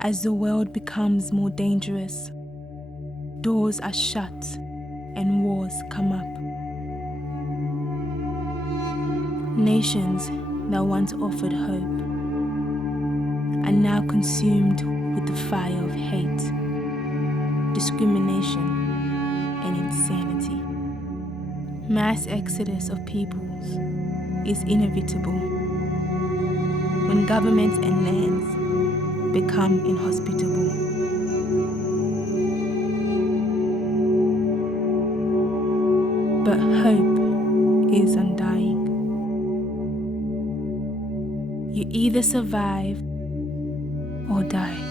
As the world becomes more dangerous, doors are shut and wars come up. Nations that once offered hope are now consumed with the fire of hate, discrimination, and insanity. Mass exodus of peoples is inevitable when governments and lands become inhospitable. But hope is undying. You either survive or die.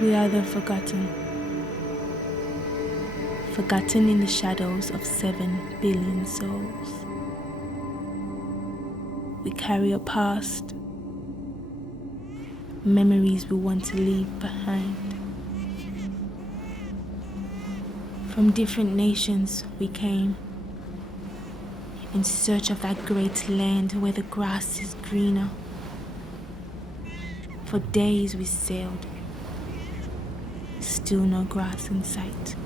We are the forgotten in the shadows of 7 billion souls. We carry a past, memories we want to leave behind. From different nations we came, in search of that great land where the grass is greener. For days we sailed, still no grass in sight.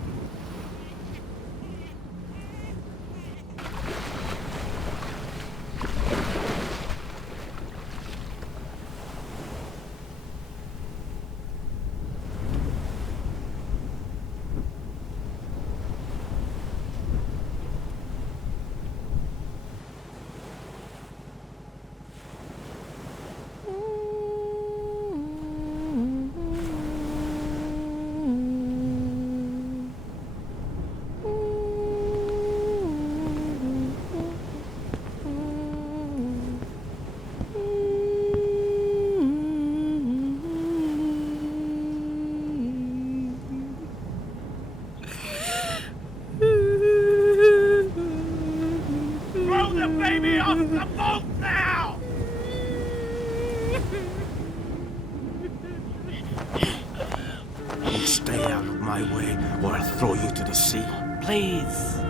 Stay out of my way or I'll throw you to the sea. Please.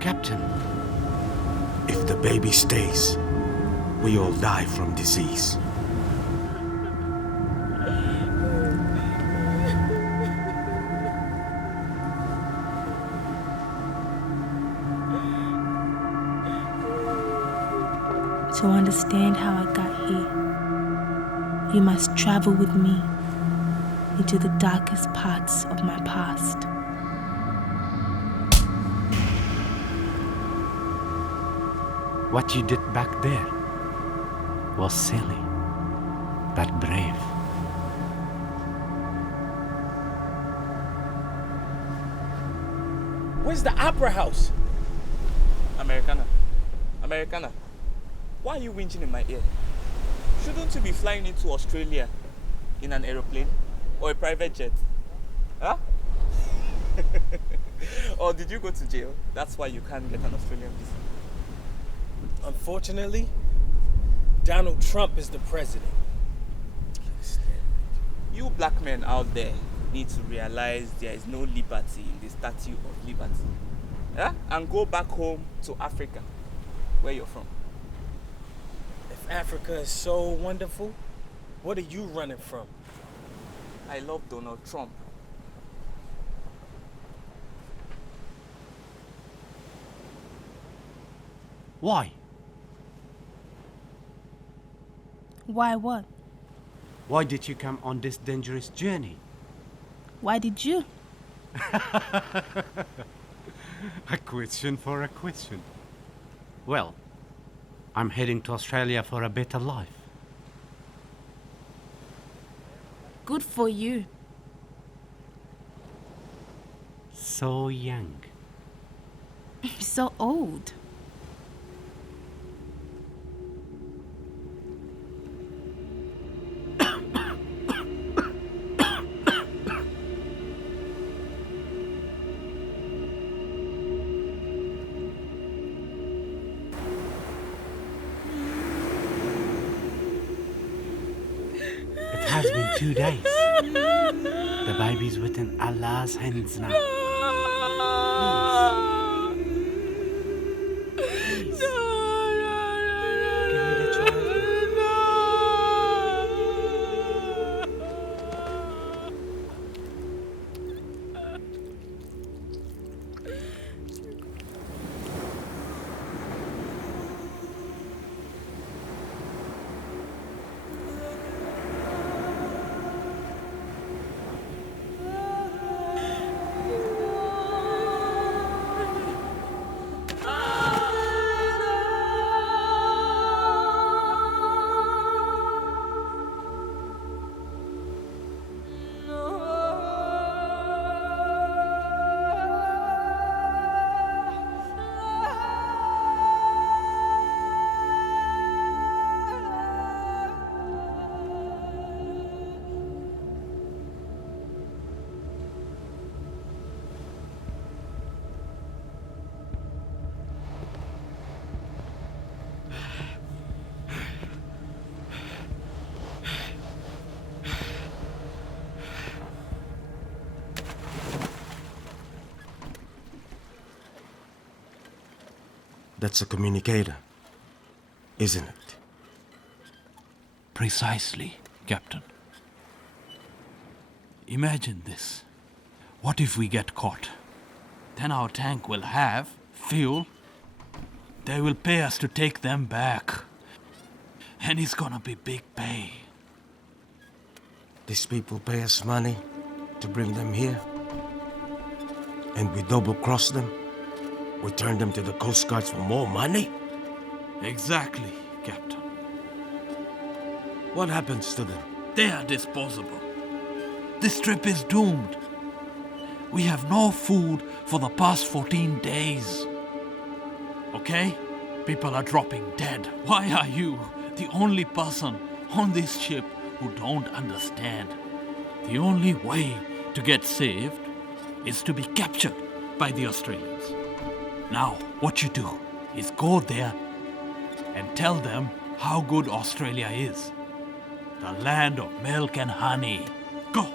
Captain. If the baby stays, we all die from disease. To understand how I got here, you must travel with me into the darkest parts of my past. What you did back there was silly, but brave. Where's the opera house? Americana, why are you whinging in my ear? Shouldn't you be flying into Australia in an aeroplane or a private jet? Huh? Or did you go to jail? That's why you can't get an Australian visa. Unfortunately, Donald Trump is the president. You black men out there need to realize there is no liberty in the Statue of Liberty. Yeah? And go back home to Africa, where you're from. If Africa is so wonderful, what are you running from? I love Donald Trump. Why? Why what? Why did you come on this dangerous journey? Why did you? A question for a question. Well, I'm heading to Australia for a better life. Good for you. so young. So old. It has been 2 days. The baby's within Allah's hands now. Please. Give me the child. That's a communicator, isn't it? Precisely, Captain. Imagine this. What if we get caught? Then our tank will have fuel. They will pay us to take them back. And it's gonna be big pay. These people pay us money to bring them here. And we double-cross them. We turn them to the Coast Guards for more money? Exactly, Captain. What happens to them? They are disposable. This trip is doomed. We have no food for the past 14 days. Okay? People are dropping dead. Why are you the only person on this ship who don't understand? The only way to get saved is to be captured by the Australians. Now, what you do is go there and tell them how good Australia is. The land of milk and honey. Go!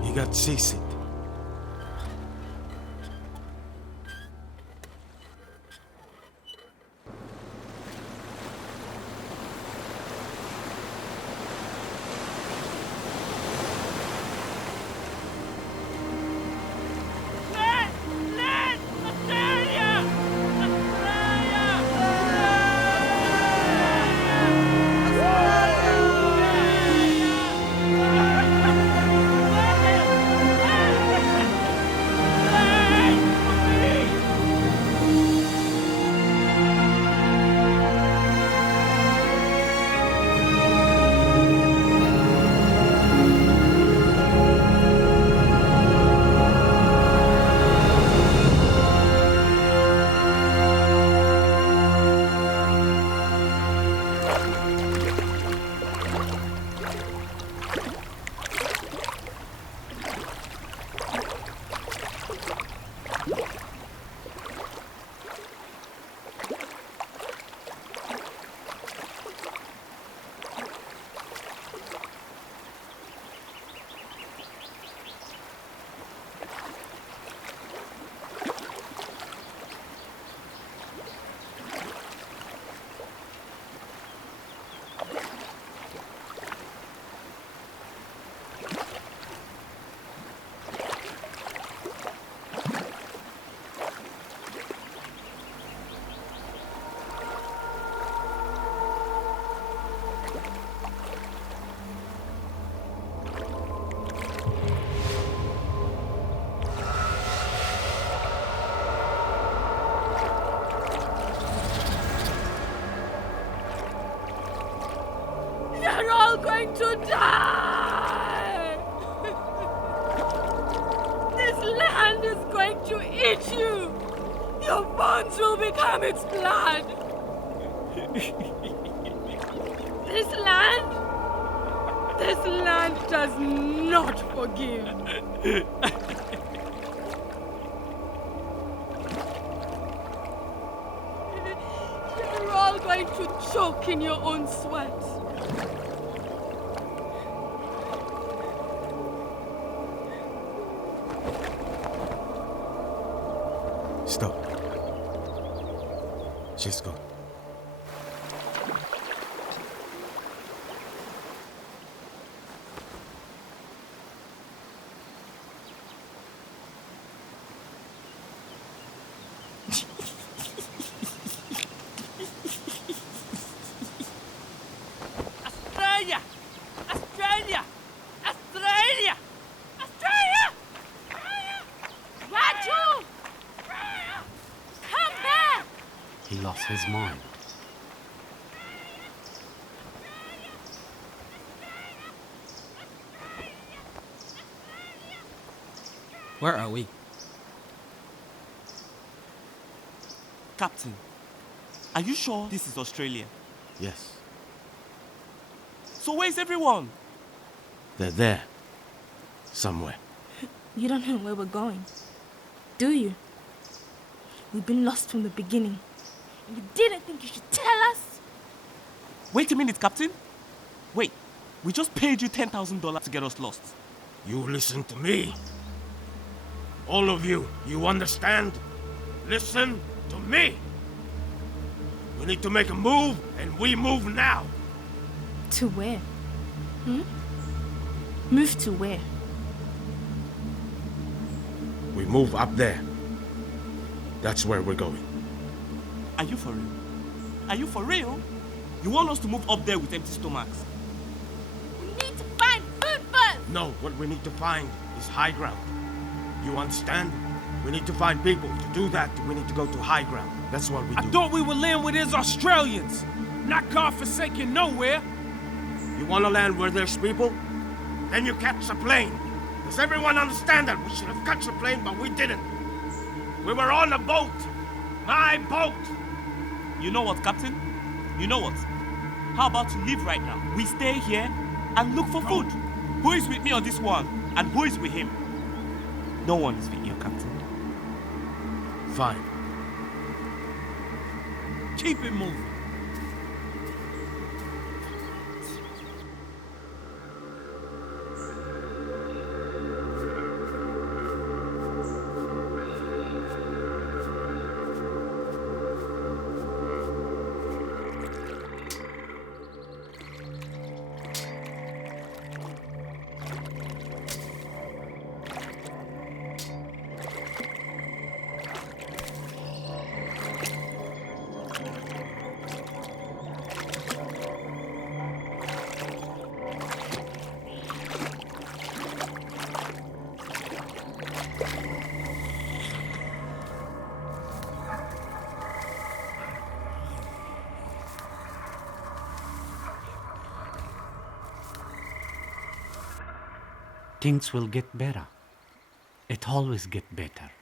He got seasick. going to die! This land is going to eat you! Your bones will become its blood! This land does not forgive. You're all going to choke in your own sweat. Stop. She's gone. Australia! Australia! Australia! Australia! Raju! Come back! He lost his mind. Where are we? Captain, are you sure this is Australia? Yes. So where's everyone? They're there. Somewhere. You don't know where we're going, do you? We've been lost from the beginning. And you didn't think you should tell us? Wait a minute, Captain. Wait, we just paid you $10,000 to get us lost. You listen to me. All of you, you understand? Listen to me. We need to make a move, and we move now. To where? Move to where? We move up there. That's where we're going. Are you for real? Are you for real? You want us to move up there with empty stomachs? We need to find food first! No, what we need to find is high ground. You understand? We need to find people. To do that, we need to go to high ground. That's what we do. I thought we would land where there's Australians, not God-forsaken nowhere. You want to land where there's people? Then you catch a plane. Does everyone understand that? We should have catch a plane, but we didn't. We were on a boat. My boat. You know what, Captain? You know what? How about you leave right now? We stay here and look for food. Who is with me on this one? And who is with him? No one is with you, Captain. Fine. Keep it moving. Things will get better. It always get better.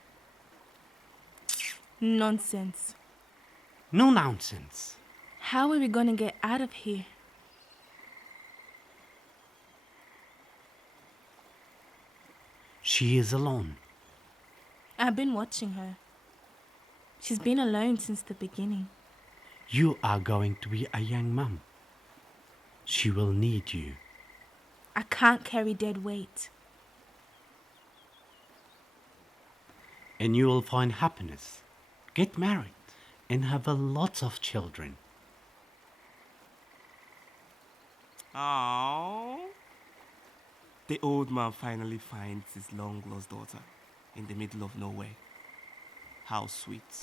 Nonsense. No nonsense. How are we gonna get out of here? She is alone. I've been watching her. She's been alone since the beginning. You are going to be a young mom. She will need you. I can't carry dead weight. And you will find happiness. Get married and have a lot of children. Aww. The old man finally finds his long-lost daughter in the middle of nowhere. How sweet.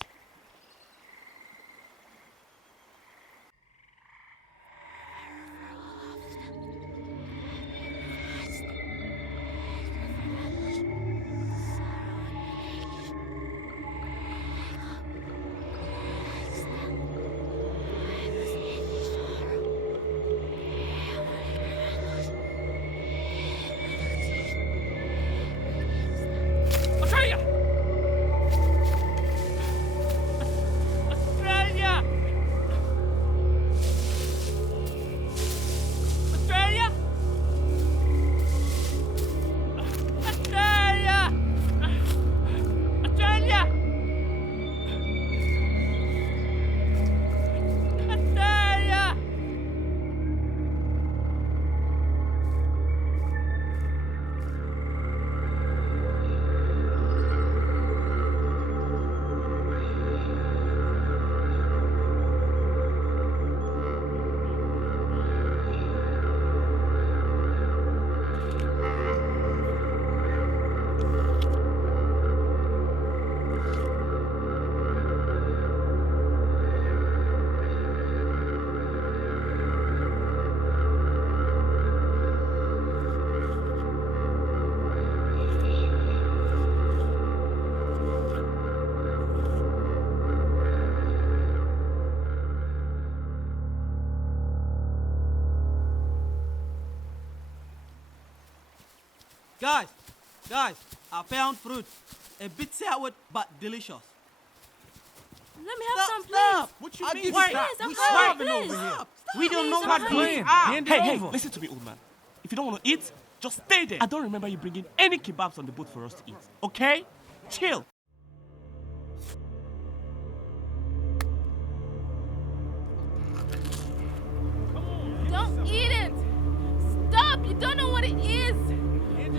Guys, I found fruit. A bit sour, but delicious. Let me have some, please. What you I'll mean? give you Wait, Please, I'm we hungry, starving please. over here. We don't know Please, what I'm we hungry. are. Hey, hey, listen to me, old man. If you don't want to eat, just stay there. I don't remember you bringing any kebabs on the boat for us to eat. Okay? Chill. Don't eat it. Stop. You don't know what it is.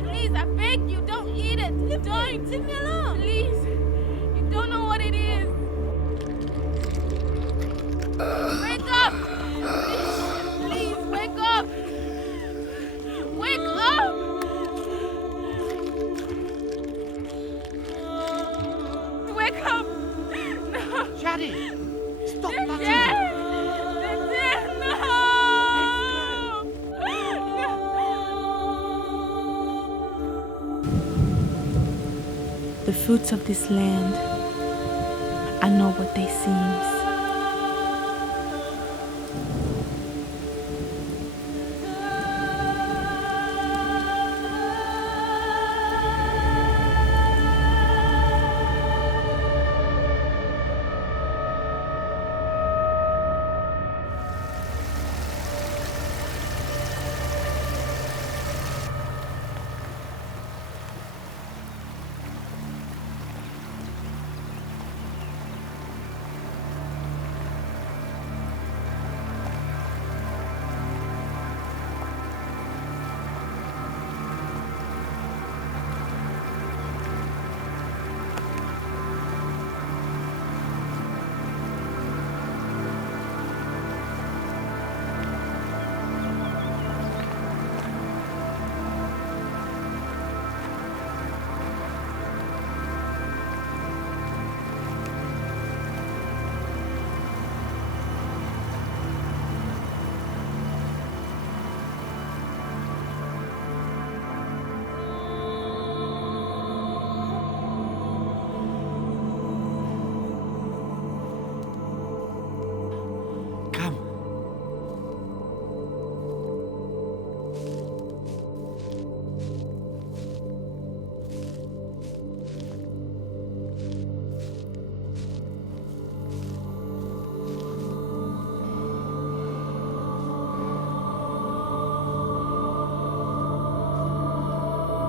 Please, I beg you, don't eat it. Don't. Leave me alone. Please. You don't know what it is. Wake up. Please, wake up. Wake up. Wake up. No. Shadi! Stop They're that! dead. They're dead. No. The fruits of this land are not what they seem.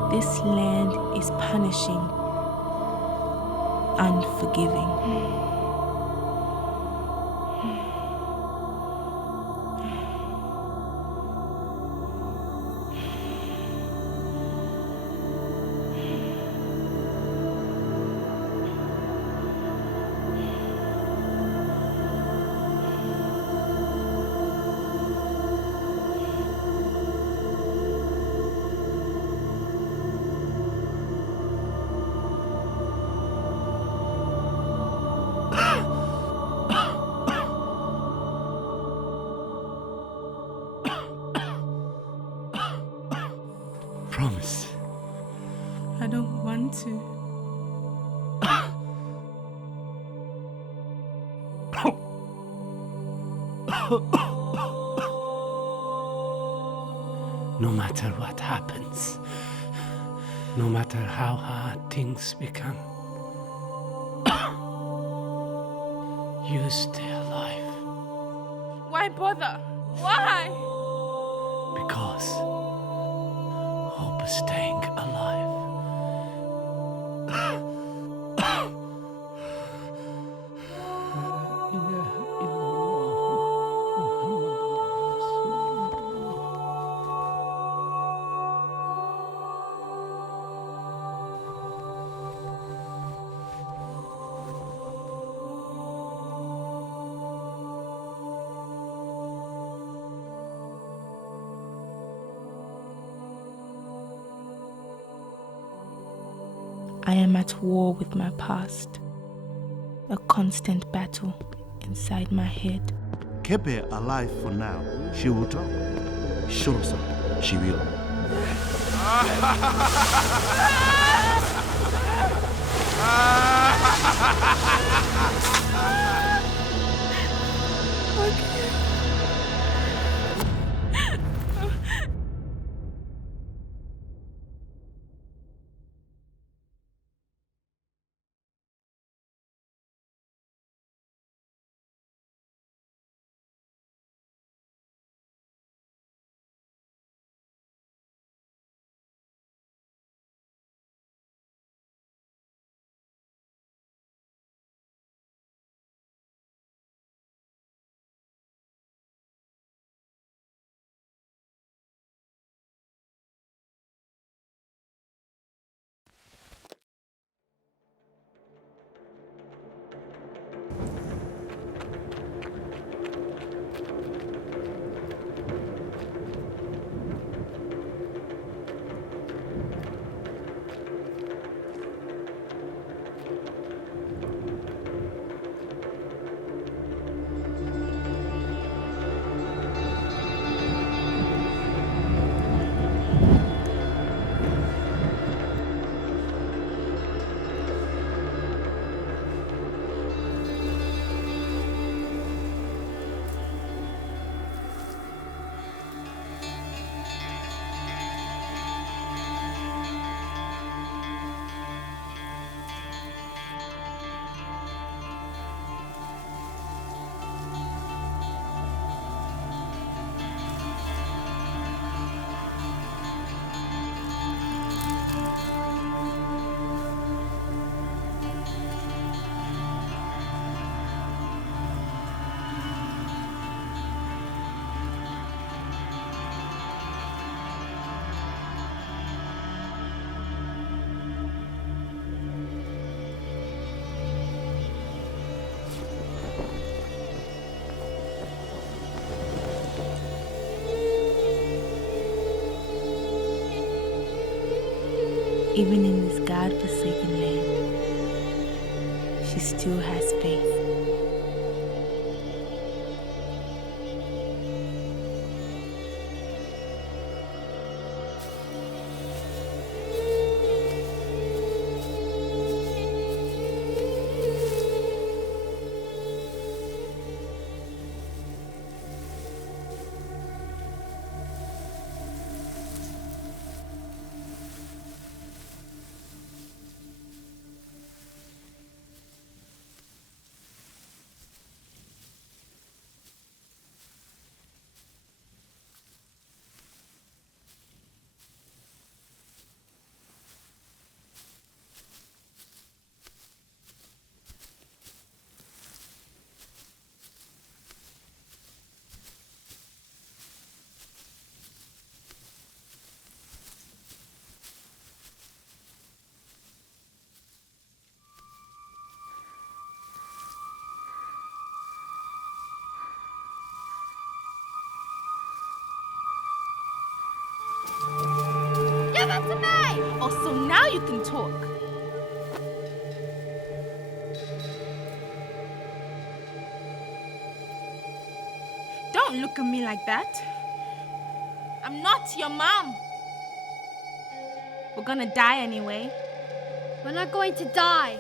This land is punishing, unforgiving. Promise. I don't want to. No matter what happens, no matter how hard things become, you stay alive. Why bother? Why? Because hope is staying alive. I am at war with my past, a constant battle inside my head. Keep her alive for now. She will talk. Sure, sir. She will. Even in this God-forsaken land, she still has faith. Give it to me! Oh, so now you can talk. Don't look at me like that. I'm not your mom. We're gonna die anyway. We're not going to die.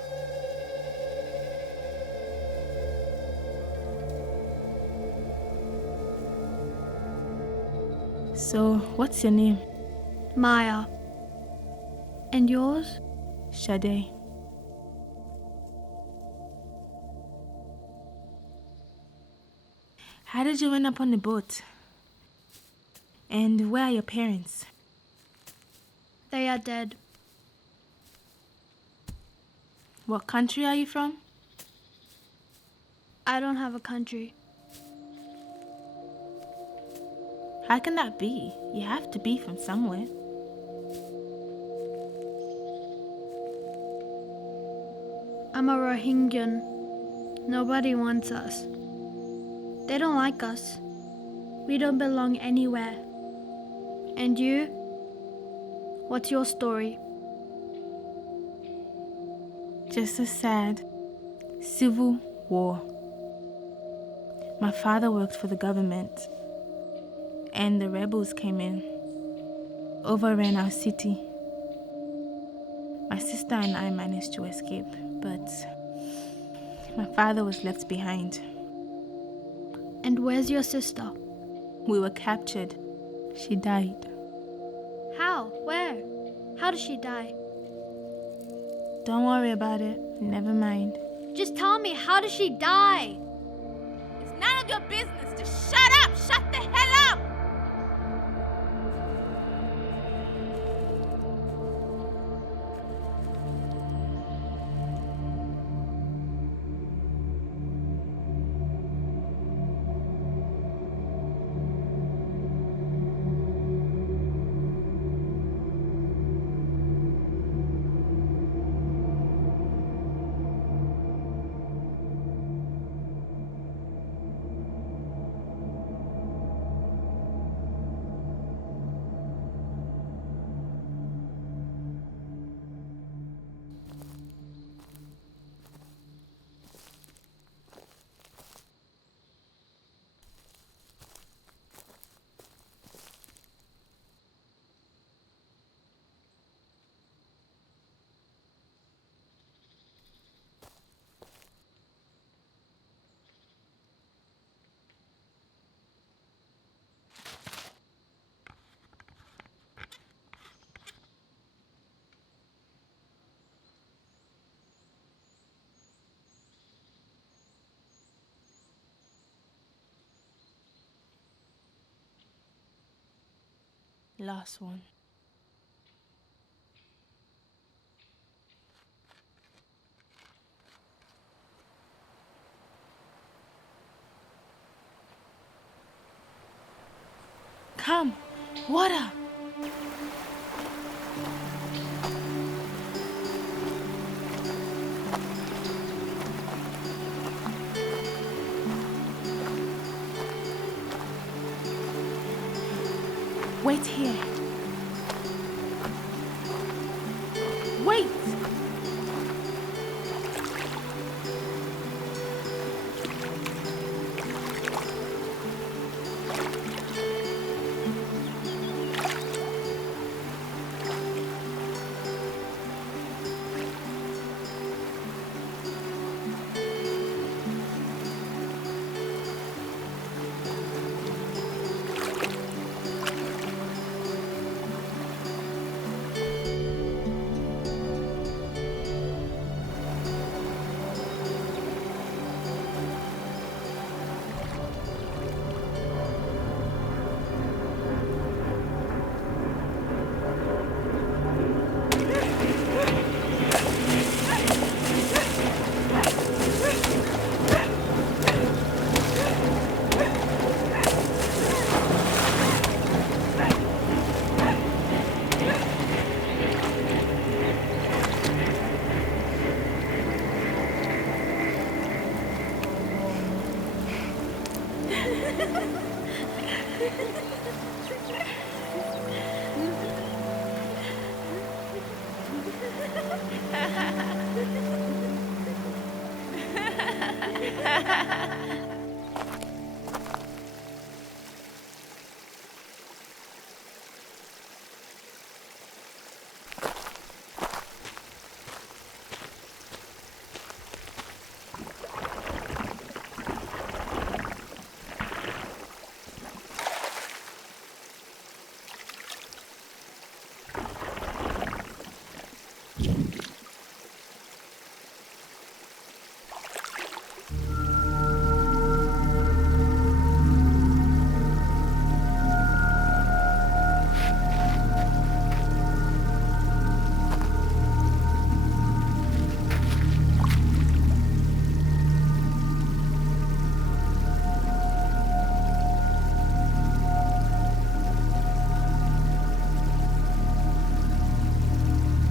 So, what's your name? Maiya. And yours? Sade. How did you end up on the boat? And where are your parents? They are dead. What country are you from? I don't have a country. How can that be? You have to be from somewhere. I'm a Rohingya. Nobody wants us. They don't like us. We don't belong anywhere. And you? What's your story? Just a sad civil war. My father worked for the government, and the rebels came in, overran our city. My sister and I managed to escape, but my father was left behind. And where's your sister? We were captured. She died. How? Where? How did she die? Don't worry about it. Never mind. Just tell me, how did she die? It's none of your business. Just shut up! Shut the hell up! Last one. Come, water. Wait here.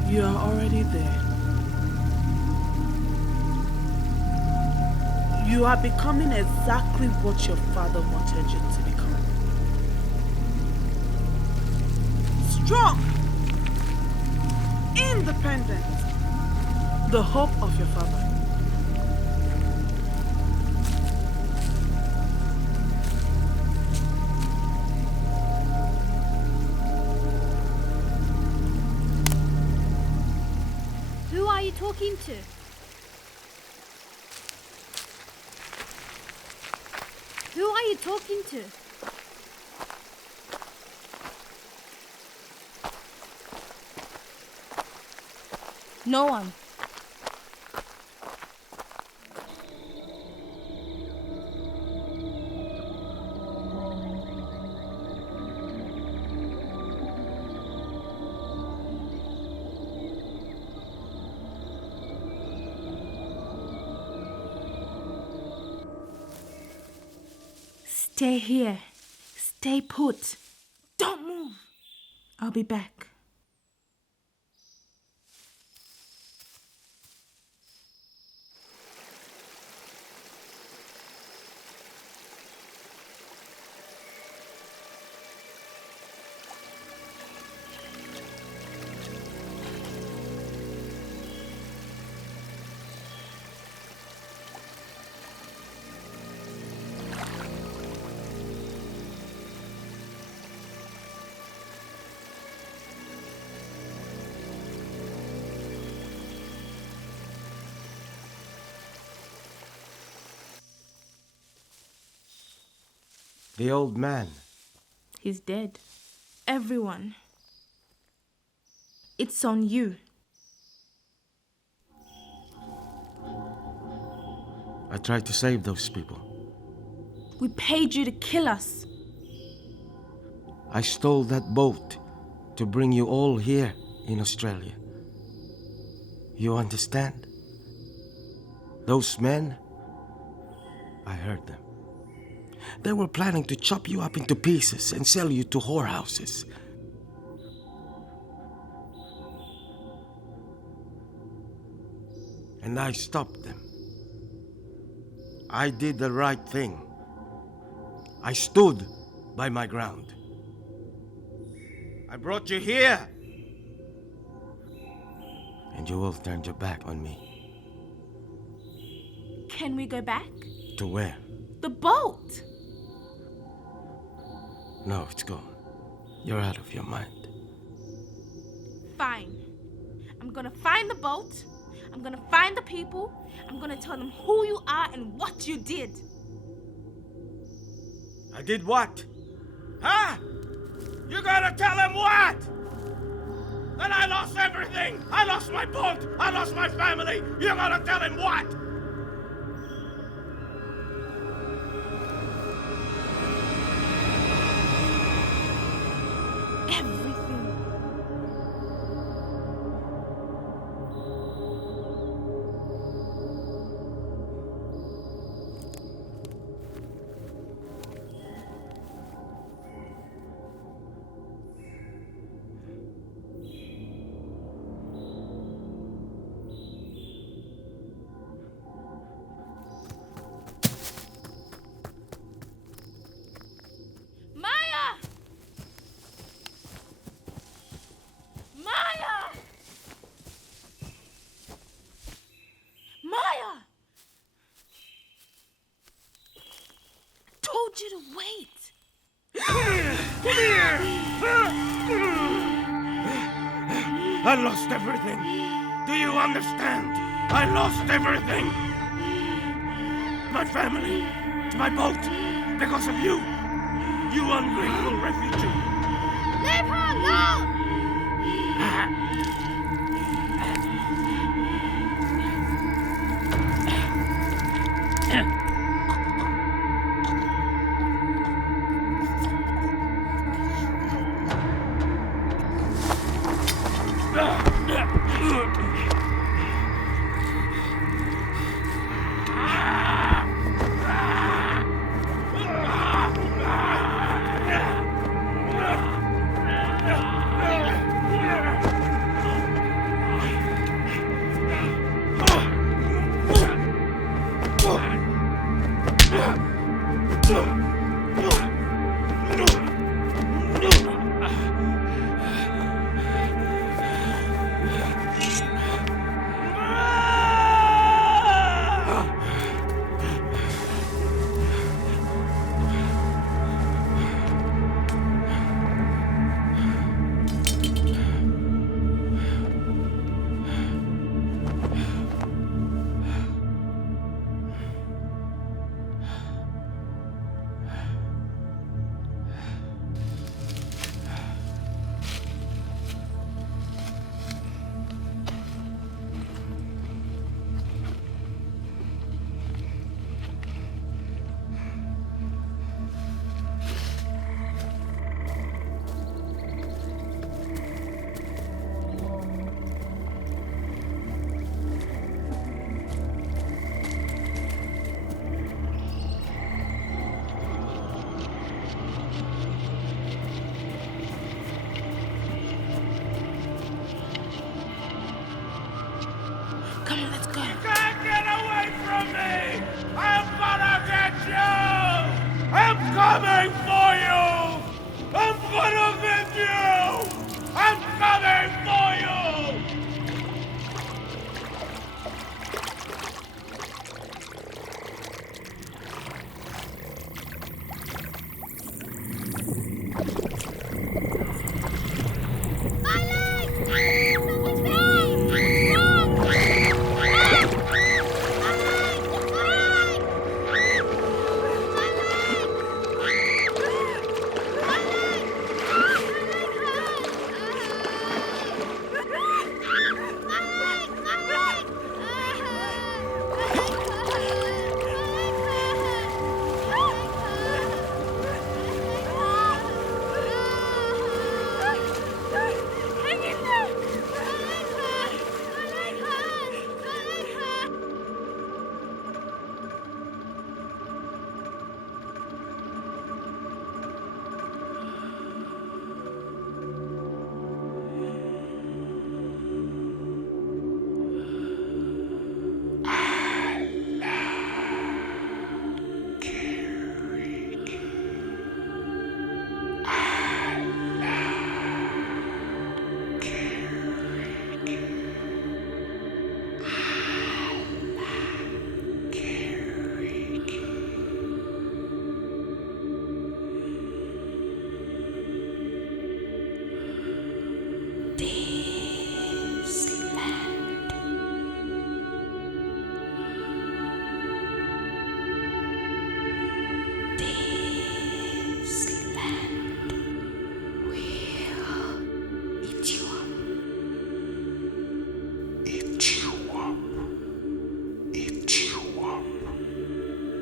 You are already there. You are becoming exactly what your father wanted you to become. Strong, independent, the hope of your father. Who are you talking to? Who are you talking to? No one. Stay here. Stay put. Don't move. I'll be back. The old man. He's dead. Everyone. It's on you. I tried to save those people. We paid you to kill us. I stole that boat to bring you all here in Australia. You understand? Those men, I heard them. They were planning to chop you up into pieces and sell you to whorehouses. And I stopped them. I did the right thing. I stood by my ground. I brought you here. And you all turned your back on me. Can we go back? To where? The boat! No, it's gone. You're out of your mind. Fine. I'm gonna find the boat. I'm gonna find the people. I'm gonna tell them who you are and what you did. I did what? Huh? You gotta tell them what? That I lost everything! I lost my boat! I lost my family! You gotta tell him what? Everything. told you to wait. I lost everything. Do you understand? I lost everything. My family, my boat, because of you. You ungrateful refugee. Leave her alone! Come on, let's go. You can't get away from me! I'm gonna get you! I'm coming for you! I'm gonna get you! I'm coming for you!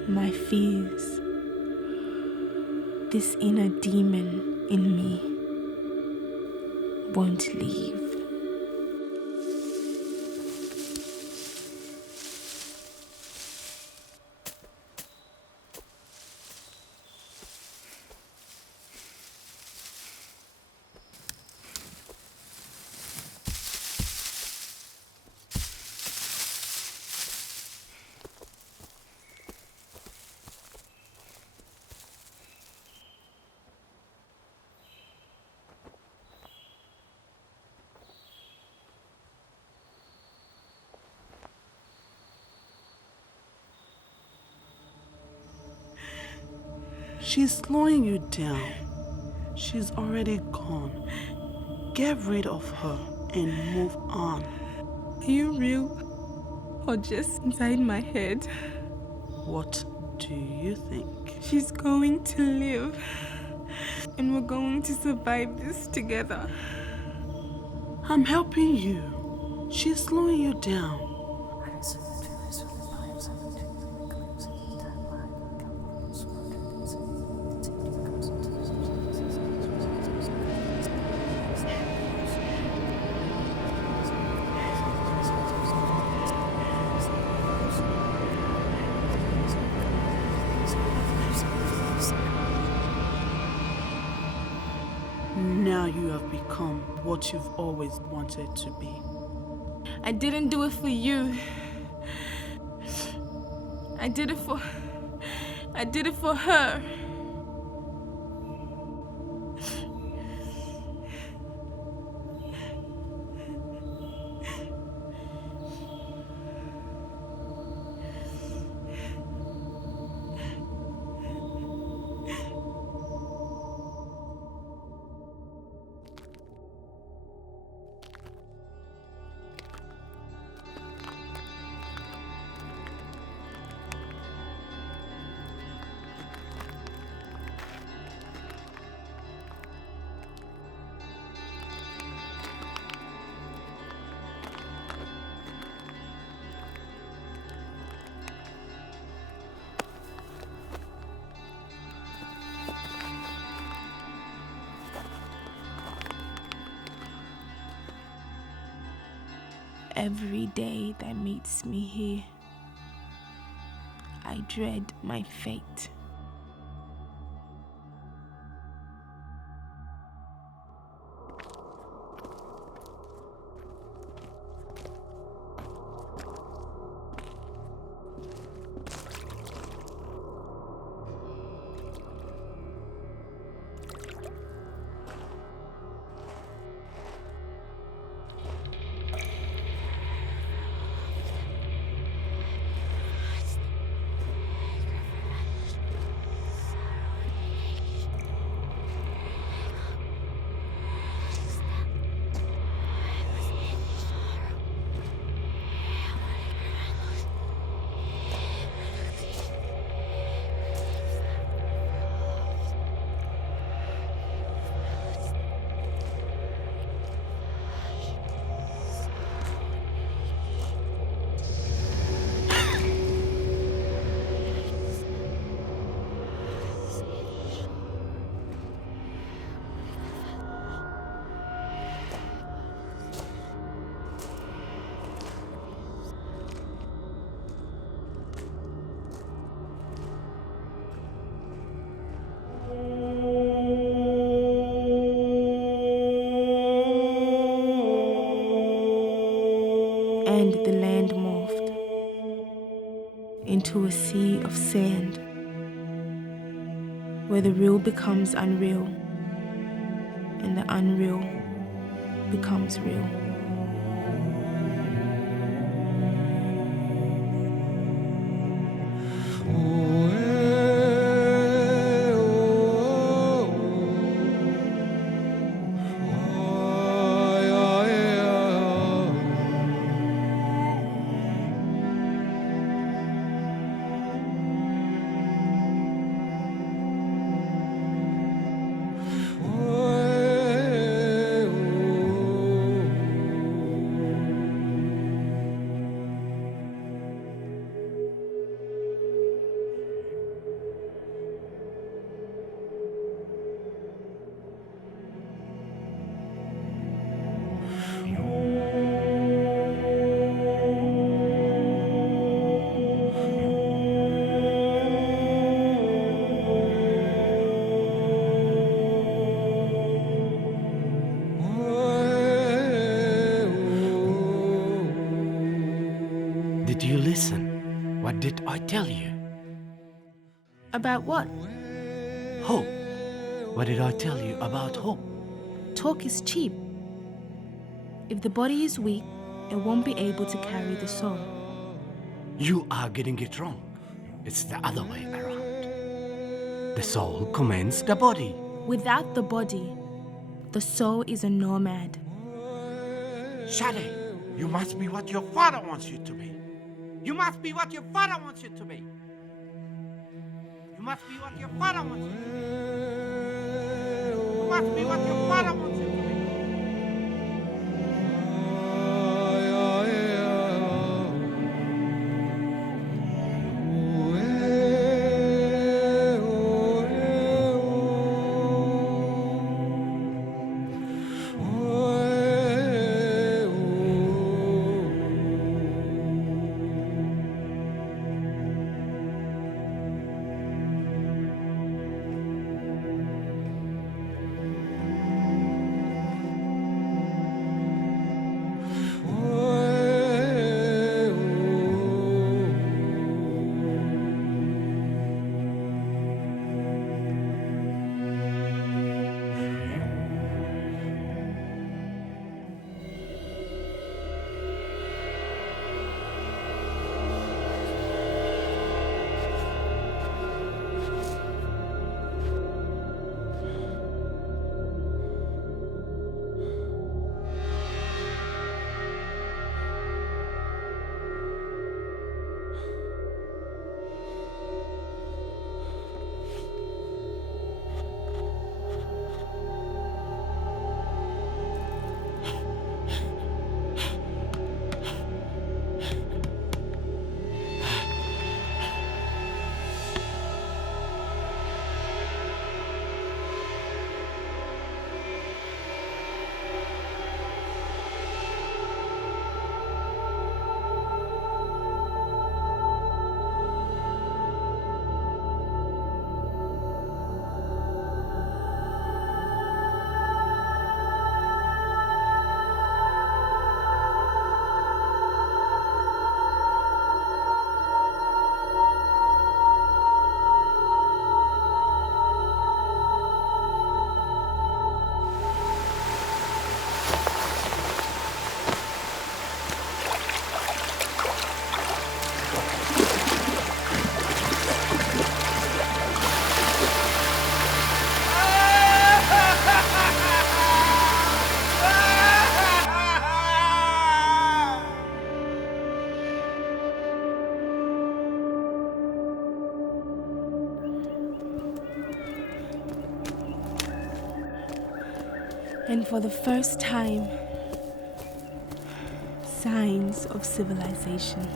My fears, this inner demon in me, won't leave. She's slowing you down. She's already gone. Get rid of her and move on. Are you real? Or just inside my head? What do you think? She's going to live. And we're going to survive this together. I'm helping you. She's slowing you down. Now you have become what you've always wanted to be. I didn't do it for you. I did it for her. Every day that meets me here, I dread my fate. And the land morphed into a sea of sand, where the real becomes unreal and the unreal becomes real. Did you listen? What did I tell you? About what? Hope. What did I tell you about hope? Talk is cheap. If the body is weak, it won't be able to carry the soul. You are getting it wrong. It's the other way around. The soul commands the body. Without the body, the soul is a nomad. Shade, you must be what your father wants you to be. You must be what your father wants you to be. You must be what your father wants you to be. You must be what your father wants you to be. And for the first time, signs of civilization.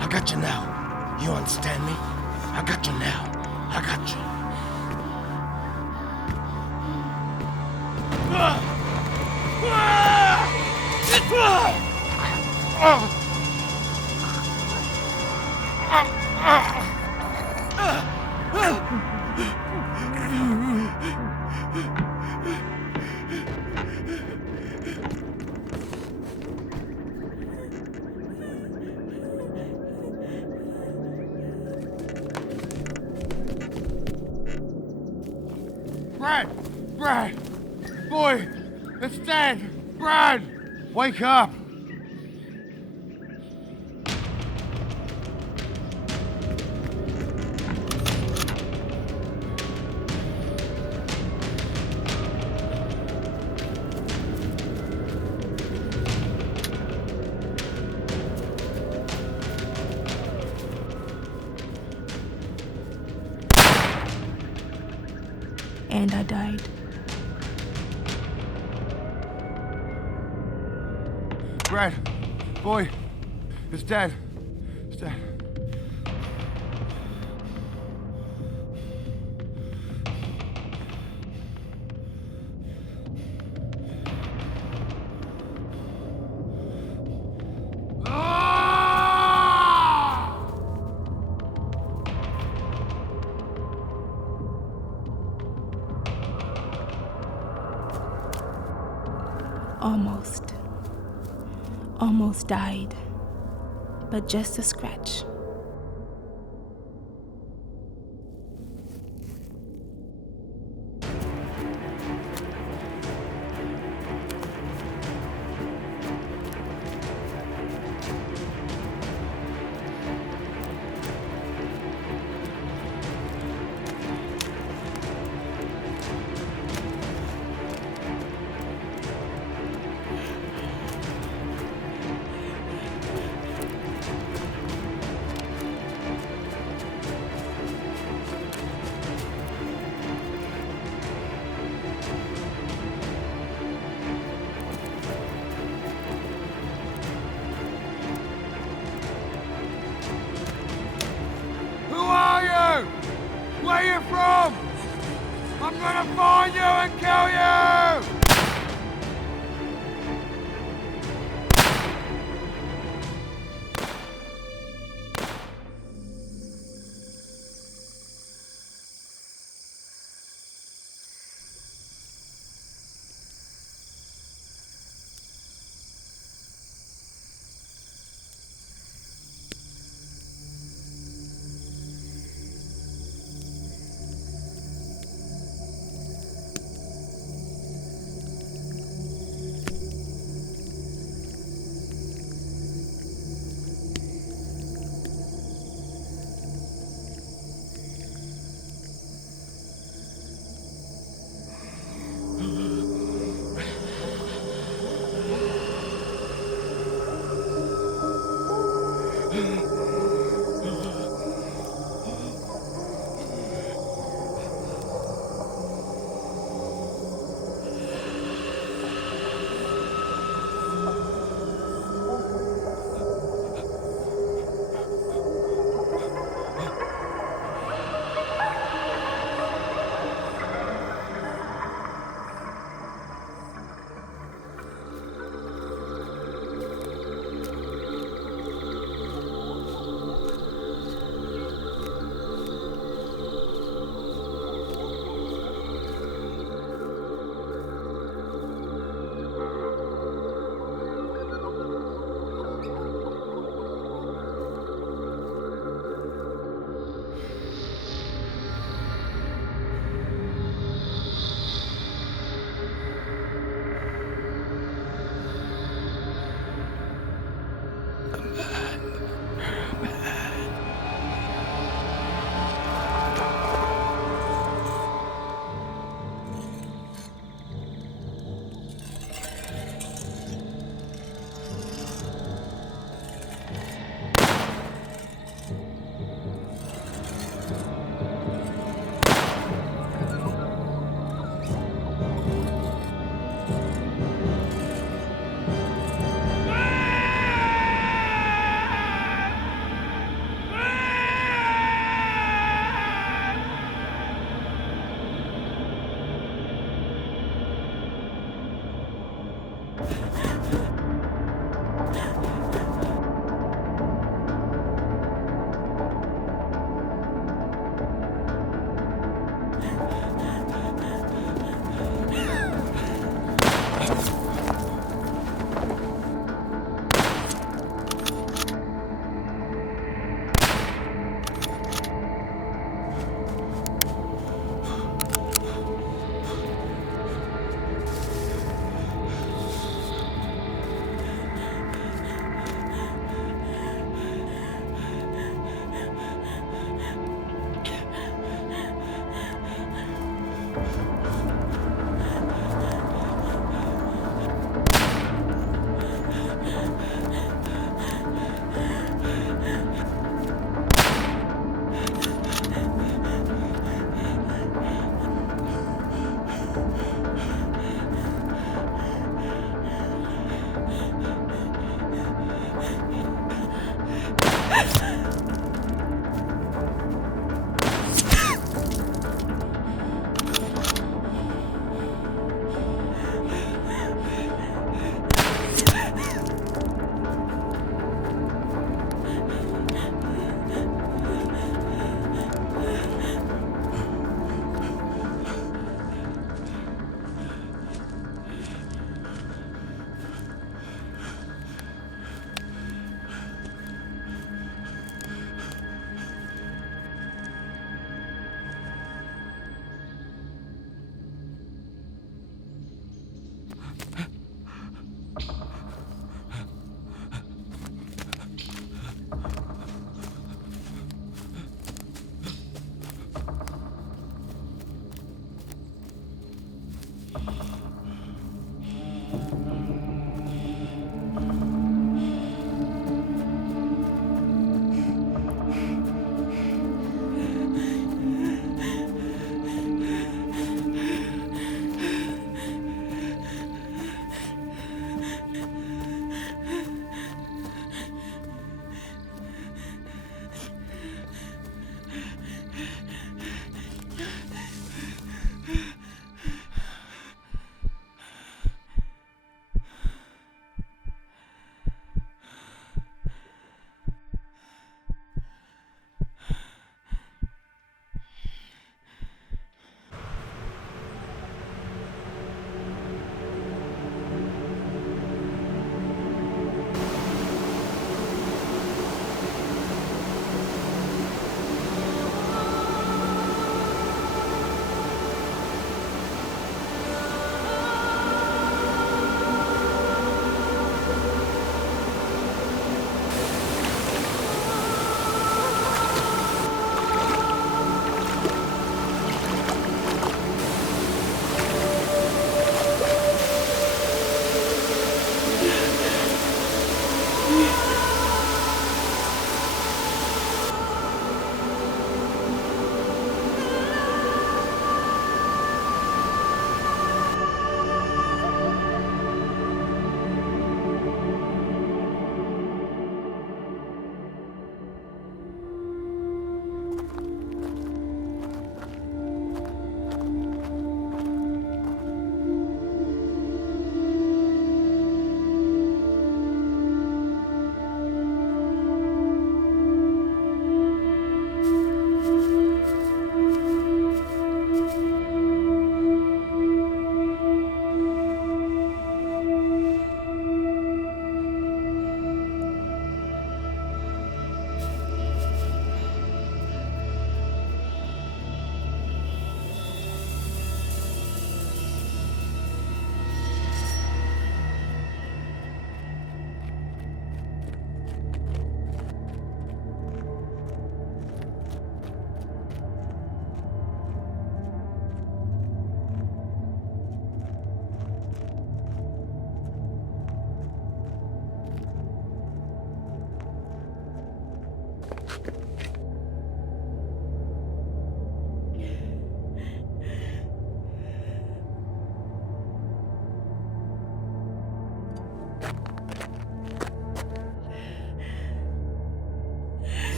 I got you now. You understand me? I got you now. I got you. Brad! Boy, it's dead! Brad! Wake up! and I died. Brad, boy, it's Dad. It's Dad. Almost died, but just a scratch. Where you from? I'm gonna find you and kill you!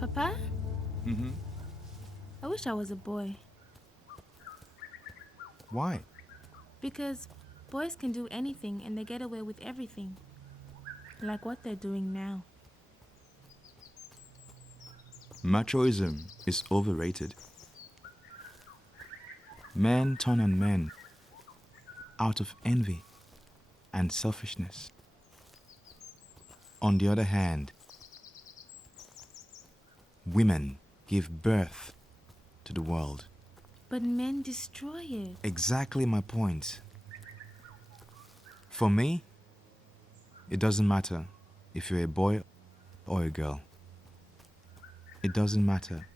Papa? Mm-hmm. I wish I was a boy. Why? Because boys can do anything and they get away with everything. Like what they're doing now. Machoism is overrated. Men turn on men out of envy and selfishness. On the other hand, women give birth to the world. But men destroy it. Exactly my point. For me, it doesn't matter if you're a boy or a girl. It doesn't matter.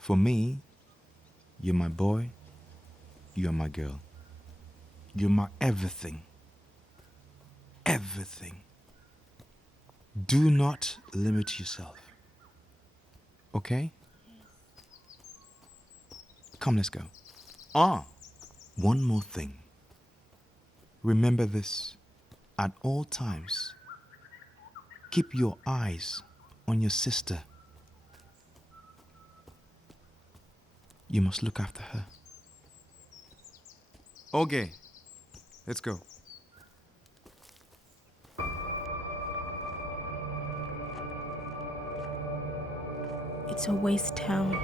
For me, you're my boy, you're my girl. You're my everything. Everything. Do not limit yourself. Okay? Come, let's go. One more thing. Remember this at all times. Keep your eyes on your sister. You must look after her. Okay, let's go. It's a waste town.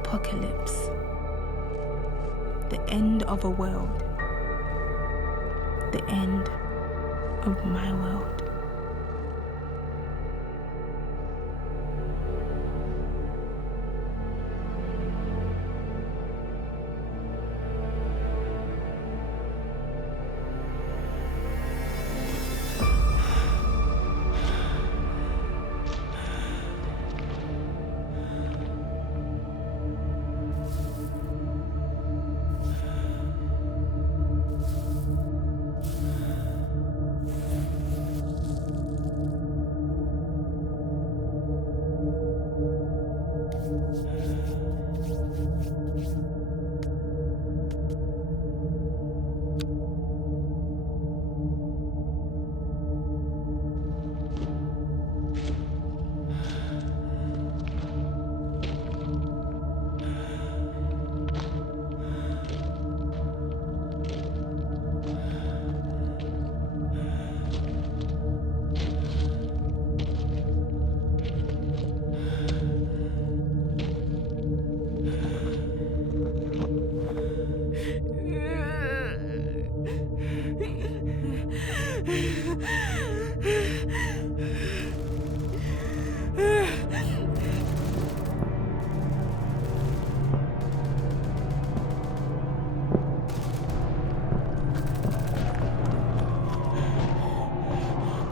Apocalypse. The end of a world. The end of my world.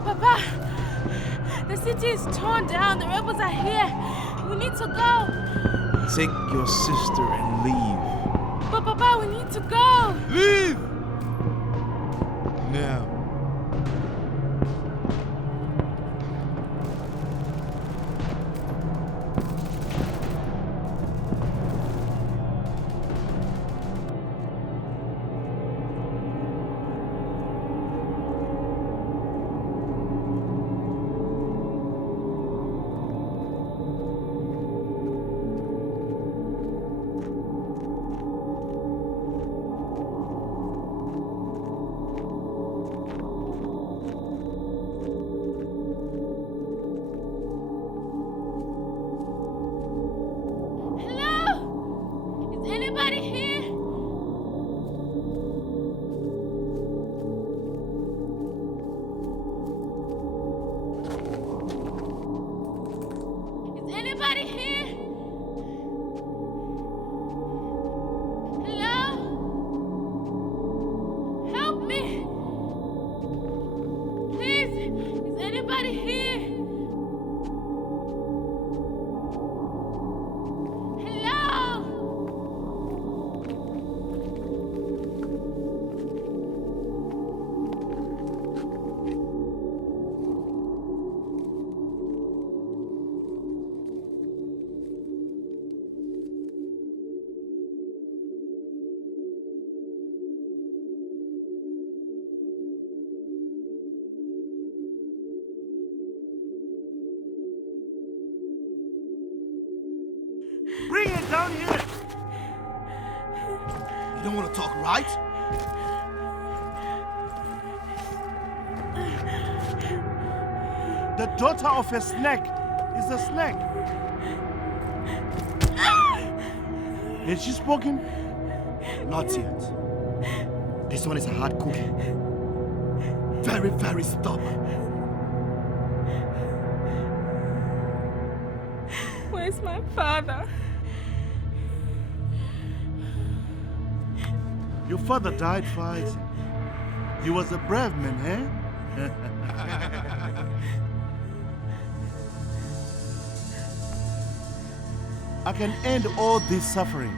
Papa, the city is torn down. The rebels are here. We need to go. Take your sister and leave. But Papa, we need to go. Leave! Now. Bring it down here! You don't want to talk, right? The daughter of a snake is a snake. Has she spoken? Not yet. This one is a hard cookie. Very, very stubborn. Where's my father? Your father died fighting. He was a brave man, eh? I can end all this suffering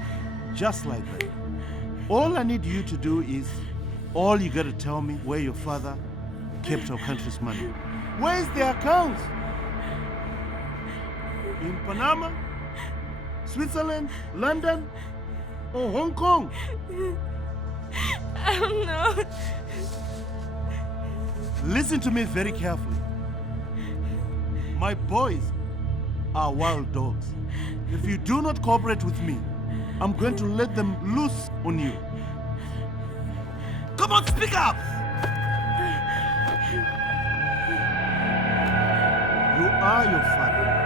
just like that. All I need you to do is, all you gotta tell me where your father kept our country's money. Where's the accounts? In Panama? Switzerland? London? Or Hong Kong? I don't know. Listen to me very carefully. My boys are wild dogs. If you do not cooperate with me, I'm going to let them loose on you. Come on, speak up! You are your father.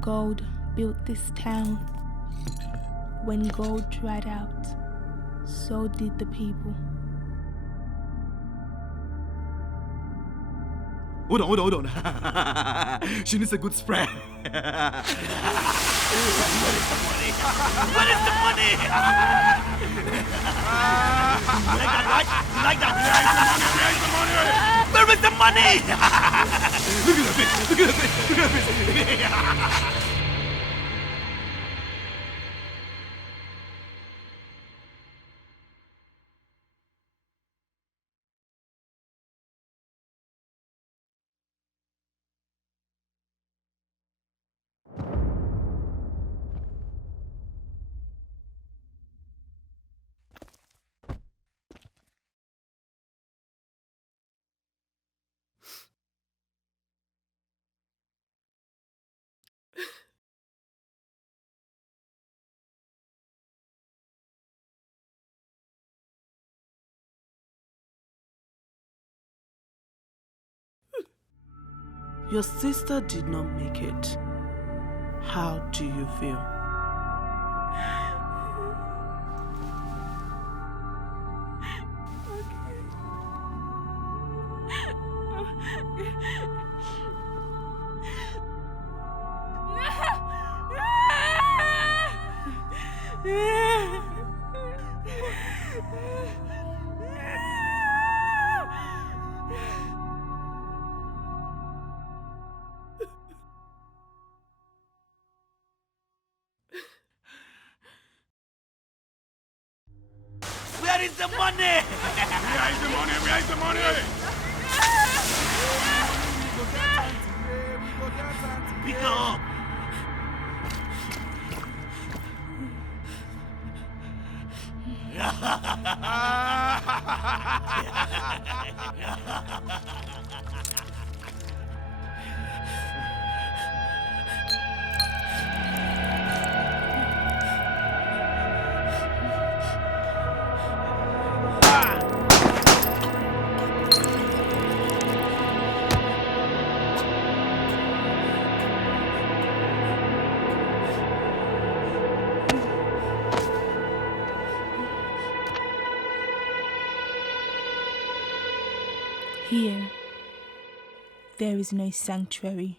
Gold built this town. When gold dried out, so did the people. Hold on. She needs a good spread. What is the money? You like that, right? You like that? Where is the money? Look at the bitch. Your sister did not make it. How do you feel? Where is the money? Where is the money? Pick up. Here, there is no sanctuary.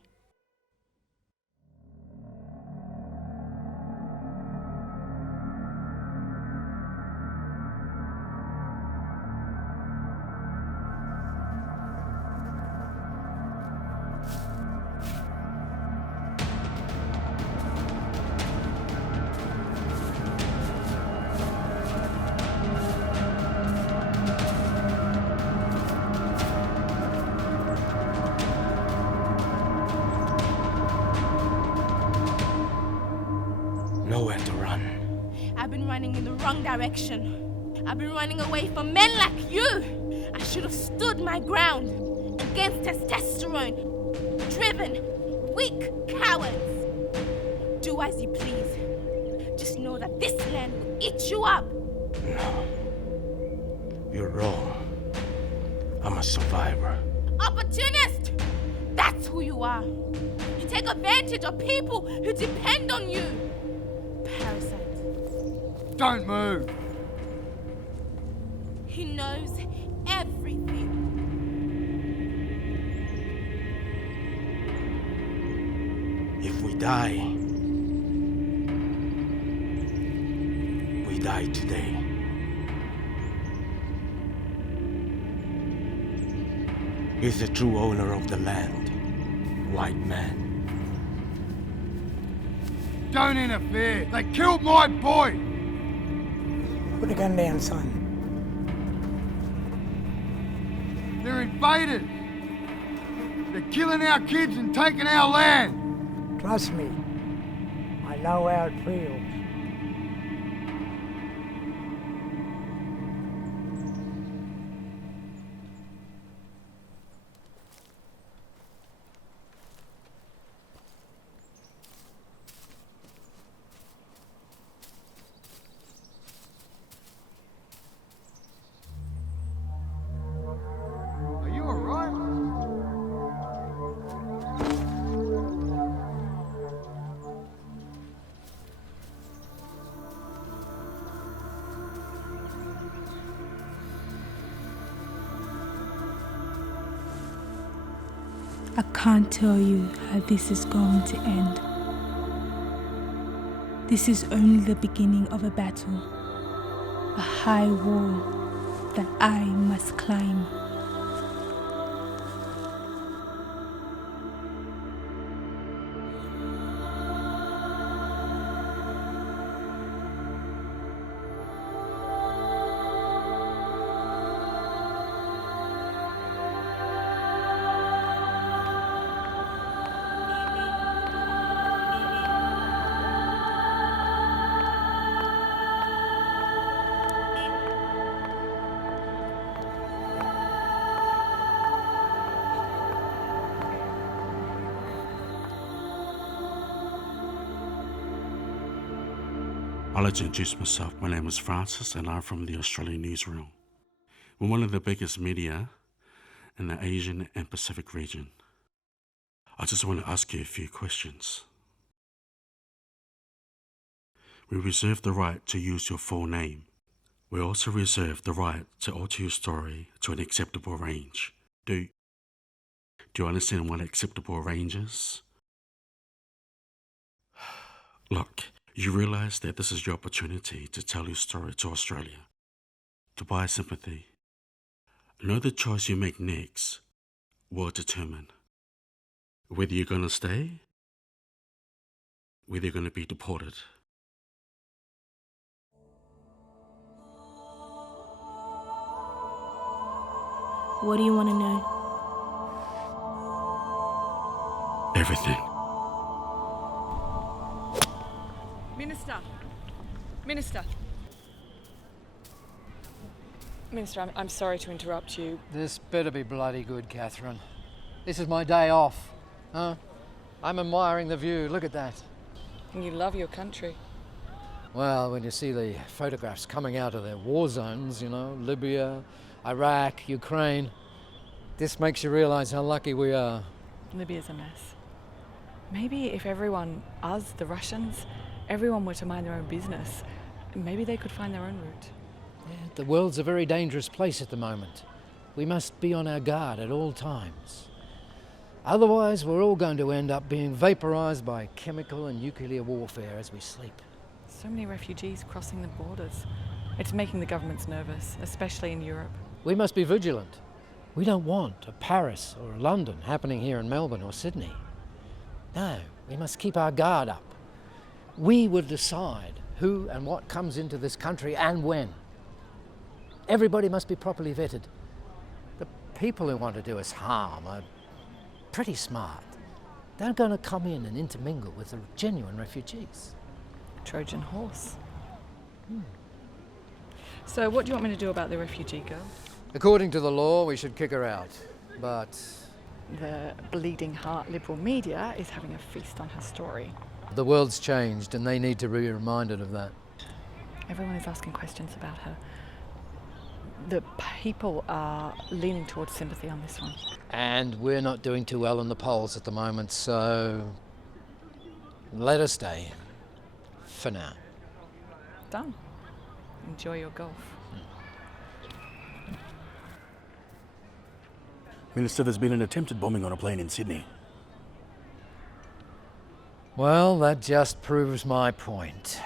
Nowhere to run. I've been running in the wrong direction. I've been running away from men like you. I should have stood my ground against testosterone, driven, weak cowards. Do as you please. Just know that this land will eat you up. No. You're wrong. I'm a survivor. Opportunist! That's who you are. You take advantage of people who depend on you. Parasite. Don't move! He knows everything. If we die, we die today. He's the true owner of the land, white man. Don't interfere! They killed my boy! Put the gun down, son. They're invaders! They're killing our kids and taking our land! Trust me, I know how it feels. Are you alright? I can't tell you how this is going to end. This is only the beginning of a battle, a high wall that I must climb. I'll introduce myself. My name is Francis and I'm from the Australian newsroom. We're one of the biggest media in the Asian and Pacific region. I just want to ask you a few questions. We reserve the right to use your full name. We also reserve the right to alter your story to an acceptable range. Do you understand what acceptable range is? Look, you realize that this is your opportunity to tell your story to Australia, to buy sympathy. Know the choice you make next will determine whether you're going to stay, whether you're going to be deported. What do you want to know? Everything. Minister, I'm sorry to interrupt you. This better be bloody good, Catherine. This is my day off. Huh? I'm admiring the view. Look at that. And you love your country. Well, when you see the photographs coming out of their war zones, you know, Libya, Iraq, Ukraine, this makes you realize how lucky we are. Libya's a mess. Maybe if everyone, us, the Russians, everyone were to mind their own business, maybe they could find their own route. Yeah, the world's a very dangerous place at the moment. We must be on our guard at all times. Otherwise, we're all going to end up being vaporized by chemical and nuclear warfare as we sleep. So many refugees crossing the borders. It's making the governments nervous, especially in Europe. We must be vigilant. We don't want a Paris or a London happening here in Melbourne or Sydney. No, we must keep our guard up. We will decide who and what comes into this country and when. Everybody must be properly vetted. The people who want to do us harm are pretty smart. They're going to come in and intermingle with the genuine refugees. Trojan horse. So what do you want me to do about the refugee girl? According to the law, we should kick her out, but... The bleeding heart liberal media is having a feast on her story. The world's changed and they need to be reminded of that. Everyone is asking questions about her. The people are leaning towards sympathy on this one. And we're not doing too well in the polls at the moment, so let her stay. For now. Done. Enjoy your golf. Minister, there's been an attempted bombing on a plane in Sydney. Well, that just proves my point.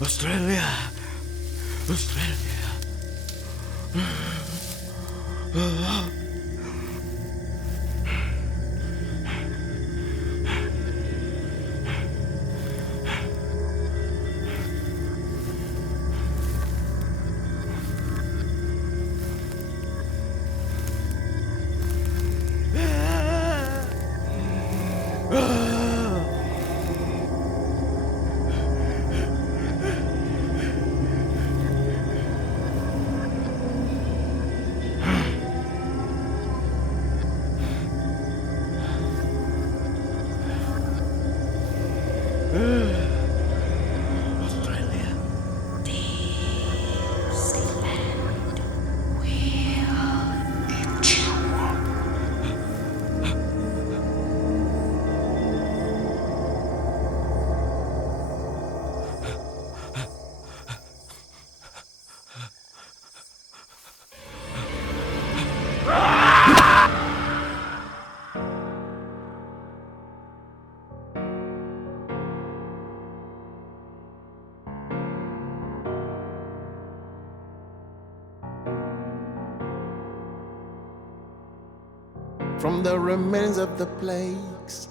Australia! Australia! From the remains of the plagues,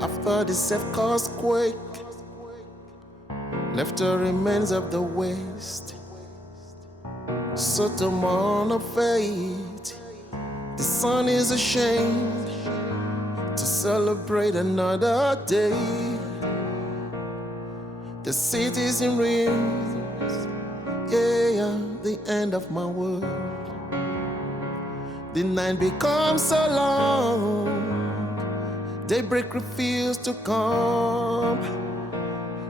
after the self-caused quake, left the remains of the waste. So tomorrow fate, the sun is ashamed to celebrate another day. The city's in ruins, yeah, the end of my world. The night becomes so long, daybreak refused to come.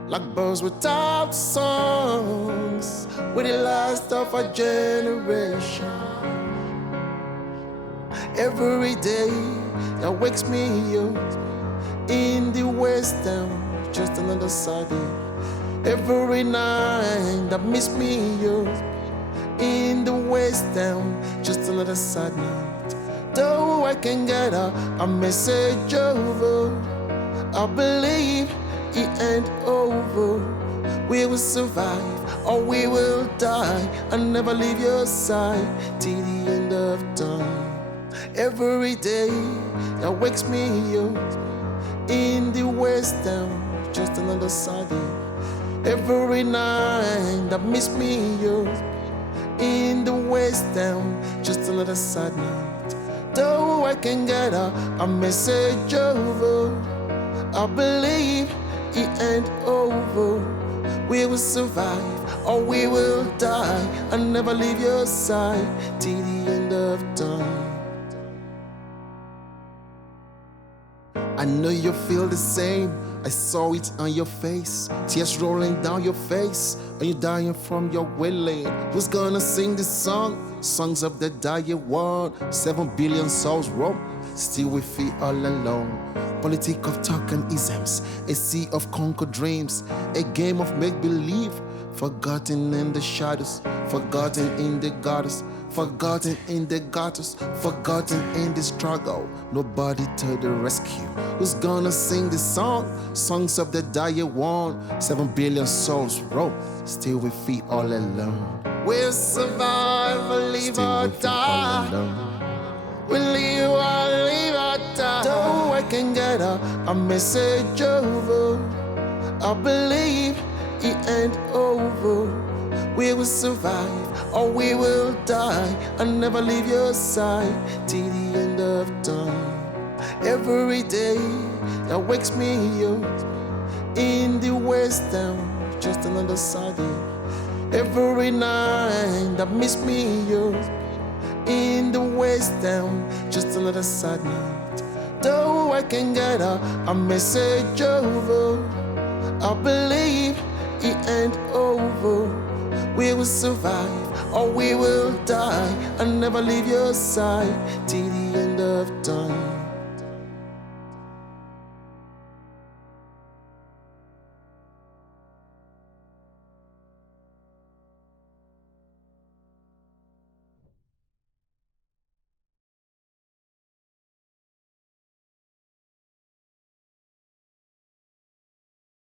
Like birds without songs, we're the last of a generation. Every day that wakes me up in the West End, just another side day. Every night that miss me up in the West End, just another sad night. Though I can get a message over, I believe it ain't over. We will survive or we will die and never leave your side till the end of time. Every day that wakes me up in the West End, just another sad day. Every night that miss me up in the West End, just another sad night. Though I can get a message over, I believe it ain't over. We will survive or we will die and never leave your side till the end of time. I know you feel the same. I saw it on your face, tears rolling down your face, and you're dying from your willing. Who's gonna sing this song? Songs of the dying world. 7 billion souls roam, still we feel all alone. Politic of talk and isms, a sea of conquered dreams, a game of make-believe. Forgotten in the shadows, forgotten in the gutters, forgotten in the gutters, forgotten in the struggle. Nobody to the rescue. Who's gonna sing this song? Songs of the dying one. 7 billion souls roam, still we feel all alone. We'll survive or live or die. We'll live or die. Though I can get a message over, I believe it ain't over. We will survive or we will die and never leave your side till the end of time. Every day that wakes me up. In the West Town, just another Saturday. Every night that miss me up. In the West Town, just another sad night. Though I can get a message over, I believe it ain't over. We will survive or we will die and never leave your side till the end of time.